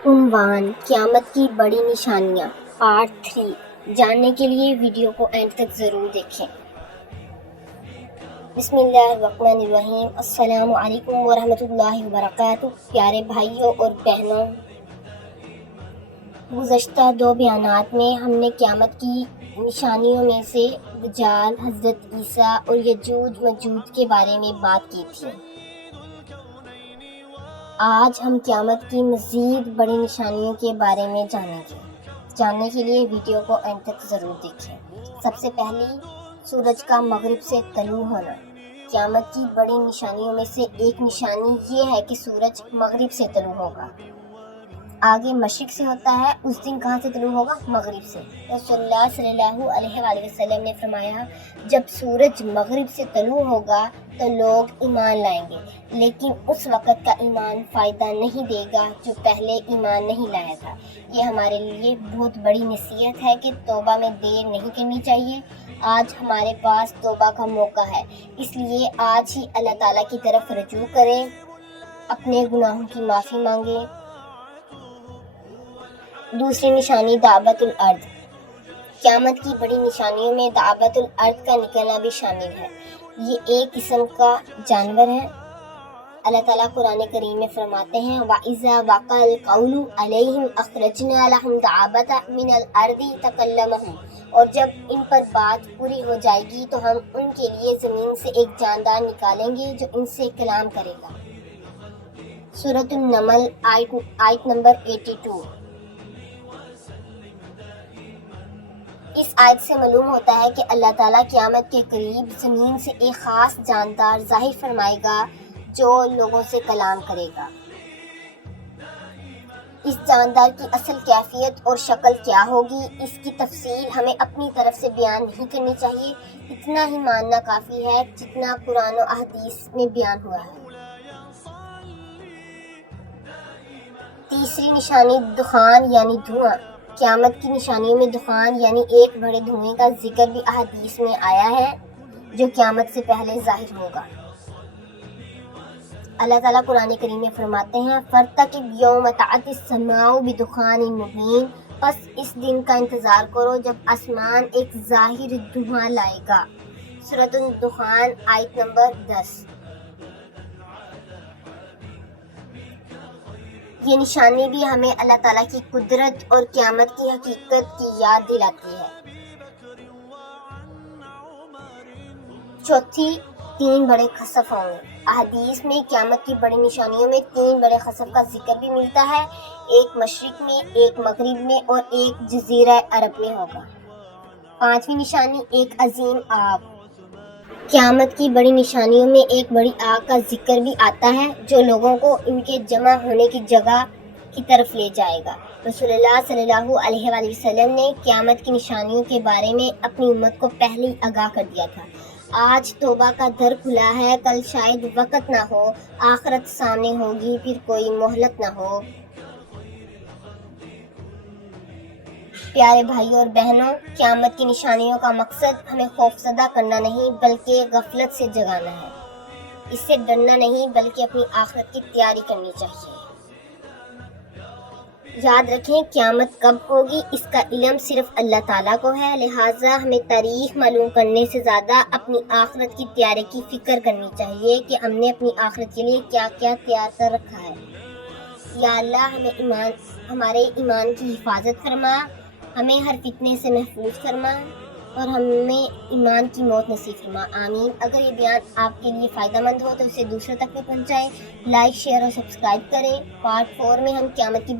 عنوان: قیامت کی بڑی نشانیاں، پارٹ 3۔ جاننے کے لیے ویڈیو کو اینڈ تک ضرور دیکھیں۔ بسم اللہ الرحمن الرحیم۔ السلام علیکم ورحمۃ اللہ وبرکاتہ۔ پیارے بھائیوں اور بہنوں، گزشتہ 2 بیانات میں ہم نے قیامت کی نشانیوں میں سے دجال، حضرت عیسیٰ اور یجوج مجوج کے بارے میں بات کی تھی۔ آج ہم قیامت کی مزید بڑی نشانیوں کے بارے میں جانیں گے۔ جاننے کے لیے ویڈیو کو اینڈ تک ضرور دیکھیں۔ سب سے پہلی، سورج کا مغرب سے طلوع ہونا۔ قیامت کی بڑی نشانیوں میں سے ایک نشانی یہ ہے کہ سورج مغرب سے طلوع ہوگا۔ آگے مشرق سے ہوتا ہے، اس دن کہاں سے طلوع ہوگا؟ مغرب سے۔ رسول اللہ صلی اللہ علیہ وآلہ وسلم نے فرمایا، جب سورج مغرب سے طلوع ہوگا تو لوگ ایمان لائیں گے، لیکن اس وقت کا ایمان فائدہ نہیں دے گا جو پہلے ایمان نہیں لایا تھا۔ یہ ہمارے لیے بہت بڑی نصیحت ہے کہ توبہ میں دیر نہیں کرنی چاہیے۔ آج ہمارے پاس توبہ کا موقع ہے، اس لیے آج ہی اللہ تعالیٰ کی طرف رجوع کریں، اپنے گناہوں کی معافی مانگیں۔ دوسری نشانی، دعوت الارض۔ قیامت کی بڑی نشانیوں میں دعوت الارض کا نکلنا بھی شامل ہے۔ یہ ایک قسم کا جانور ہے۔ اللہ تعالیٰ قرآن کریم میں فرماتے ہیں، وَإِذَا وَقَعَ الْقَوْلُ عَلَيْهِمْ أَخْرَجْنَا لَهُمْ دَابَّةً مِّنَ الْأَرْضِ تَكَلَّمُهُمْ، اور جب ان پر بات پوری ہو جائے گی تو ہم ان کے لیے زمین سے ایک جاندار نکالیں گے جو ان سے کلام کرے گا۔ سورۃ النمل آیت نمبر 82۔ اس آیت سے معلوم ہوتا ہے کہ اللہ تعالیٰ قیامت کے قریب زمین سے ایک خاص جاندار ظاہر فرمائے گا جو لوگوں سے کلام کرے گا۔ اس جاندار کی اصل کیفیت اور شکل کیا ہوگی، اس کی تفصیل ہمیں اپنی طرف سے بیان نہیں کرنی چاہیے، اتنا ہی ماننا کافی ہے جتنا قرآن و احادیث میں بیان ہوا ہے۔ تیسری نشانی، دخان یعنی دھواں۔ قیامت کی نشانیوں میں دخان یعنی ایک بڑے دھوئیں کا ذکر بھی احادیث میں آیا ہے جو قیامت سے پہلے ظاہر ہوگا۔ اللہ تعالیٰ قرآن کریم میں فرماتے ہیں، فَارْتَقِبْ يَوْمَ تَأْتِي السَّمَاءُ بِدُخَانٍ مُبِينٍ، پس اس دن کا انتظار کرو جب آسمان ایک ظاہر دھواں لائے گا۔ سورۃ الدخان آیت نمبر 10۔ یہ نشانی بھی ہمیں اللہ تعالیٰ کی قدرت اور قیامت کی حقیقت کی یاد دلاتی ہے۔ چوتھی، 3 بڑے خسف ہوں گے۔ احادیث میں قیامت کی بڑی نشانیوں میں 3 بڑے خسف کا ذکر بھی ملتا ہے، ایک مشرق میں، ایک مغرب میں اور ایک جزیرہ عرب میں ہوگا۔ 5ویں نشانی، ایک عظیم آگ۔ قیامت کی بڑی نشانیوں میں ایک بڑی آگ کا ذکر بھی آتا ہے جو لوگوں کو ان کے جمع ہونے کی جگہ کی طرف لے جائے گا۔ رسول اللہ صلی اللہ علیہ وآلہ وسلم نے قیامت کی نشانیوں کے بارے میں اپنی امت کو پہلے ہی آگاہ کر دیا تھا۔ آج توبہ کا در کھلا ہے، کل شاید وقت نہ ہو، آخرت سامنے ہوگی، پھر کوئی مہلت نہ ہو۔ پیارے بھائیوں اور بہنوں، قیامت کی نشانیوں کا مقصد ہمیں خوفزدہ کرنا نہیں بلکہ غفلت سے جگانا ہے۔ اس سے ڈرنا نہیں بلکہ اپنی آخرت کی تیاری کرنی چاہیے۔ یاد رکھیں، قیامت کب ہوگی اس کا علم صرف اللہ تعالیٰ کو ہے، لہٰذا ہمیں تاریخ معلوم کرنے سے زیادہ اپنی آخرت کی تیاری کی فکر کرنی چاہیے کہ ہم نے اپنی آخرت کے لیے کیا کیا تیار کر رکھا ہے۔ یا اللہ ہمارے ایمان کی حفاظت فرما، ہمیں ہر فتنے سے محفوظ فرما اور ہمیں ایمان کی موت نصیب فرما، آمین۔ اگر یہ بیان آپ کے لیے فائدہ مند ہو تو اسے دوسروں تک بھی پہنچائیں، لائک، شیئر اور سبسکرائب کریں۔ پارٹ 4 میں ہم قیامت کی